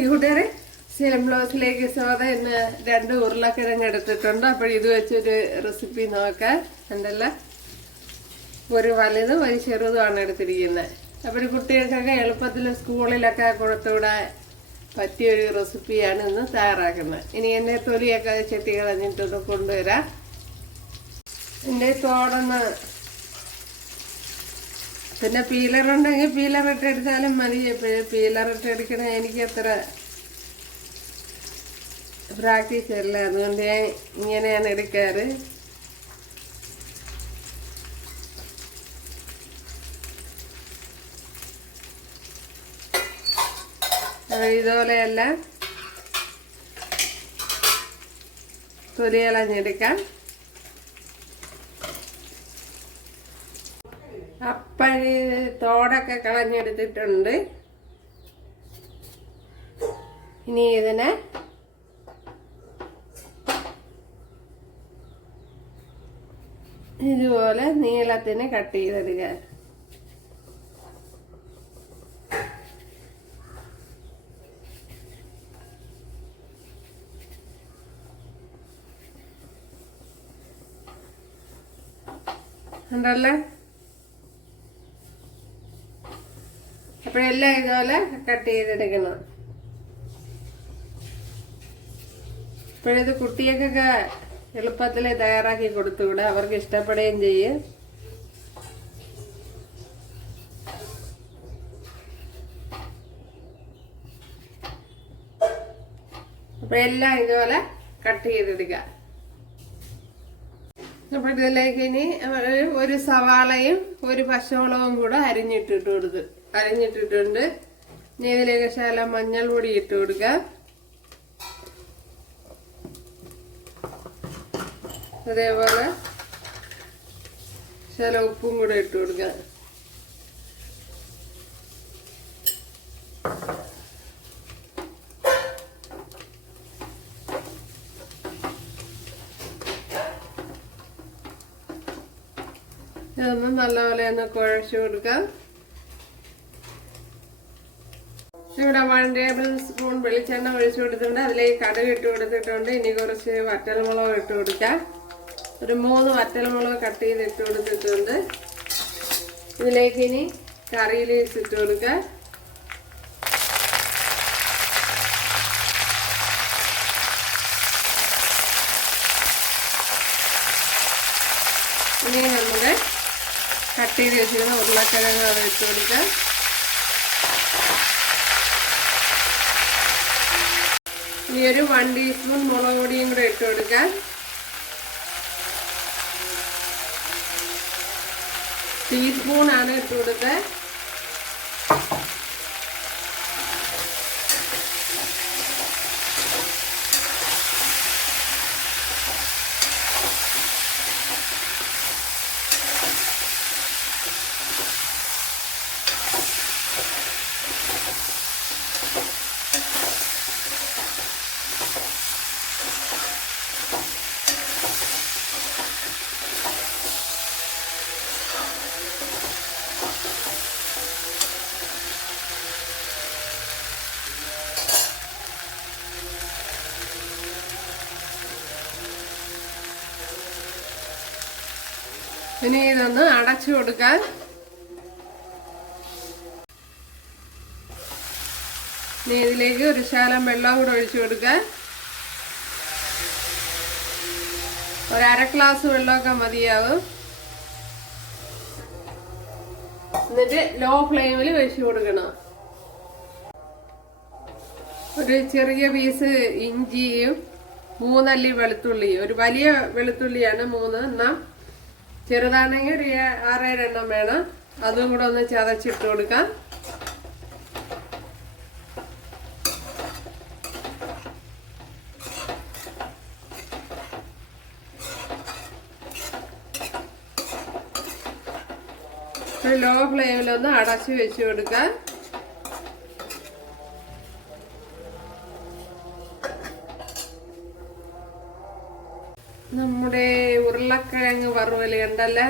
ഈ കൂട്ടുകാരെ സിലം ബ്ലൗസിലേക്ക് സ്വാദ ഇന്ന് രണ്ട് ഉരുളക്കിഴങ്ങ് എടുത്തിട്ടുണ്ട്. അപ്പോൾ ഇത് വെച്ചൊരു റെസിപ്പി നോക്കാം. എന്തല്ല ഒരു വലുതും ഒരു ചെറുതുമാണ് എടുത്തിരിക്കുന്നത്. അപ്പോൾ കുട്ടികൾക്കൊക്കെ എളുപ്പത്തിൽ സ്കൂളിലൊക്കെ കൊടുത്തുവിടാൻ പറ്റിയൊരു റെസിപ്പിയാണ് ഇന്ന് തയ്യാറാക്കുന്നത്. ഇനി എന്നെ തൊലിയൊക്കെ ചെത്തി കളഞ്ഞിട്ടൊന്ന് കൊണ്ടുവരാം. എന്റെ തോടൊന്ന് പിന്നെ പീലർ ഉണ്ടെങ്കിൽ പീലർ ഇട്ടെടുത്താലും മതി. എപ്പോഴും പീലർ ഇട്ടെടുക്കണ എനിക്ക് അത്ര പ്രാക്ടീസ് അല്ല. അതുകൊണ്ട് ഞാൻ ഇങ്ങനെയാണ് എടുക്കാറ്. ഇതുപോലെയെല്ലാം. തൊലികളഞ്ഞെടുക്കാം തൊലി അപ്പഴ് തോടൊക്കെ കളഞ്ഞെടുത്തിട്ടുണ്ട്. ഇനി ഇതിനെ ഇതുപോലെ നീളത്തിന് കട്ട് ചെയ്തെടുക്കുക. ഉണ്ടല്ലേ? അപ്പോഴെല്ലാം ഇതുപോലെ കട്ട് ചെയ്തെടുക്കണം ഇപ്പോഴിത് കുട്ടികൾക്കൊക്കെ എളുപ്പത്തിൽ തയ്യാറാക്കി കൊടുത്തുകൂടെ അവർക്ക് ഇഷ്ടപ്പെടുകയും ചെയ്യും. അപ്പോഴെല്ലാം ഇതുപോലെ കട്ട് ചെയ്തെടുക്കുക അപ്പോൾ ഇതിലേക്ക് ഇനി ഒരു- സവാളയും ഒരു പച്ചമുളകും കൂടെ അരിഞ്ഞിട്ടിട്ട് കൊടുത്ത്. അരിഞ്ഞിട്ടിട്ടുണ്ട്. ഇനി മഞ്ഞൾ പൊടി ഇട്ട് കൊടുക്കുക അതേപോലെ ശകലം ഉപ്പും കൂടെ ഇട്ട് കൊടുക്കുക ഇതൊന്ന് നല്ലപോലെ ഒന്ന് കുഴച്ച് കൊടുക്കാം. ഇവിടെ വൺ ടേബിൾ സ്പൂൺ വെളിച്ചെണ്ണ ഒഴിച്ചു കൊടുത്തിട്ടുണ്ട്. അതിലേക്ക് കടുക് ഇട്ട് കൊടുത്തിട്ടുണ്ട്. ഇനി കുറച്ച് വറ്റൽമുളക് ഇട്ട് കൊടുക്കാം. ഒരു മൂന്ന് വറ്റൽമുളക് കട്ട് ചെയ്ത് ഇട്ട് കൊടുത്തിട്ടുണ്ട്. ഇതിലേക്ക് ഇനി കറി ലീവ്സ് ഇട്ട് കൊടുക്കാം. ഇനി നമ്മുടെ കട്ട് ചെയ്ത് വെച്ചിരുന്ന ഉരുളക്കിഴങ്ങ് അത് ഇട്ട് കൊടുക്കാം. ഇനി ഒരു വൺ ടീസ്പൂൺ മുളക് പൊടിയും കൂടെ ഇട്ട് കൊടുക്കാം. ടീസ്പൂൺ ആണ് ഇട്ട് കൊടുത്തത് ഇനി ഇതൊന്ന് അടച്ചു കൊടുക്കാൻ. ഇനി ഇതിലേക്ക് ഒരു ശാലം വെള്ളം കൂടെ ഒഴിച്ചു കൊടുക്കാൻ. ഒരു അര ഗ്ലാസ് വെള്ളമൊക്കെ മതിയാവും. എന്നിട്ട് ലോ ഫ്ലെയിമിൽ വെച്ച് കൊടുക്കണം. ഒരു ചെറിയ പീസ് ഇഞ്ചിയും മൂന്നല്ലി വെളുത്തുള്ളി ഒരു വലിയ വെളുത്തുള്ളിയാണ് മൂന്ന്. എന്നാ ചെറുതാണെങ്കിൽ ഒരു ആറ് ആറേഴെണ്ണം വേണം. അതും കൂടെ ഒന്ന് ചതച്ചിട്ട് കൊടുക്കാം. ലോ ഫ്ലെയിമിലൊന്ന് അടച്ചു വെച്ച് കൊടുക്കാം. നമ്മുടെ ഉരുളക്കിഴങ്ങ് വറുവല ഉണ്ടല്ലേ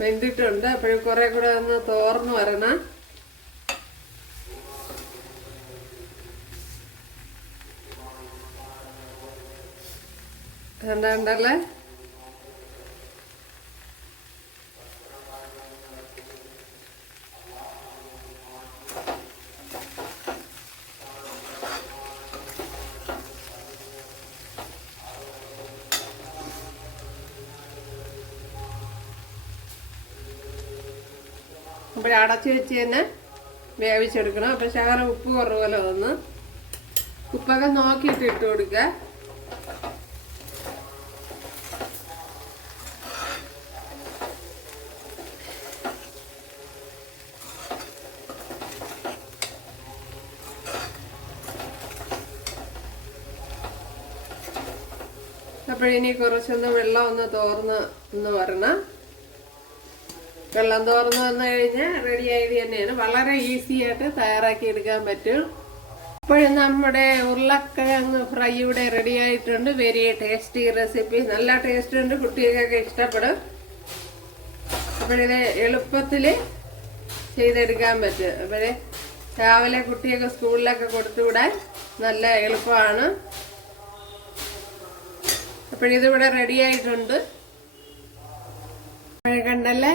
വെന്തിട്ടുണ്ട്. അപ്പോഴും കുറെ കൂടെ ഒന്ന് തോർന്നു വരണം. ണ്ടല്ലേ അപ്പോൾ അടച്ചു വെച്ച് തന്നെ വേവിച്ചെടുക്കണം. അപ്പോൾ ശകലം ഉപ്പ് കുറവല്ലോ അതൊന്ന്. ഉപ്പൊക്കെ നോക്കിയിട്ട് ഇട്ട് കൊടുക്കുക. അപ്പോഴിനി കുറച്ചൊന്ന് വെള്ളം ഒന്ന് തോർന്ന് ഒന്ന് വരണം. വെള്ളം തോർന്ന് വന്നു കഴിഞ്ഞാൽ ആയത് തന്നെയാണ്. വളരെ ഈസി ആയിട്ട് തയ്യാറാക്കി എടുക്കാൻ പറ്റും. ഇപ്പോഴും നമ്മുടെ ഉരുളക്കിഴങ്ങ് ഫ്രൈ ഇവിടെ റെഡി ആയിട്ടുണ്ട്. വെരി ടേസ്റ്റി റെസിപ്പി നല്ല ടേസ്റ്റ് ഉണ്ട്. കുട്ടികൾക്കൊക്കെ ഇഷ്ടപ്പെടും. അപ്പോഴിത് എളുപ്പത്തിൽ ചെയ്തെടുക്കാൻ പറ്റും. അപ്പോഴേ രാവിലെ കുട്ടിയൊക്കെ സ്കൂളിലൊക്കെ കൊടുത്തുവിടാൻ നല്ല എളുപ്പമാണ്. അപ്പോഴിതിവിടെ റെഡി ആയിട്ടുണ്ട്. കണ്ടല്ലേ?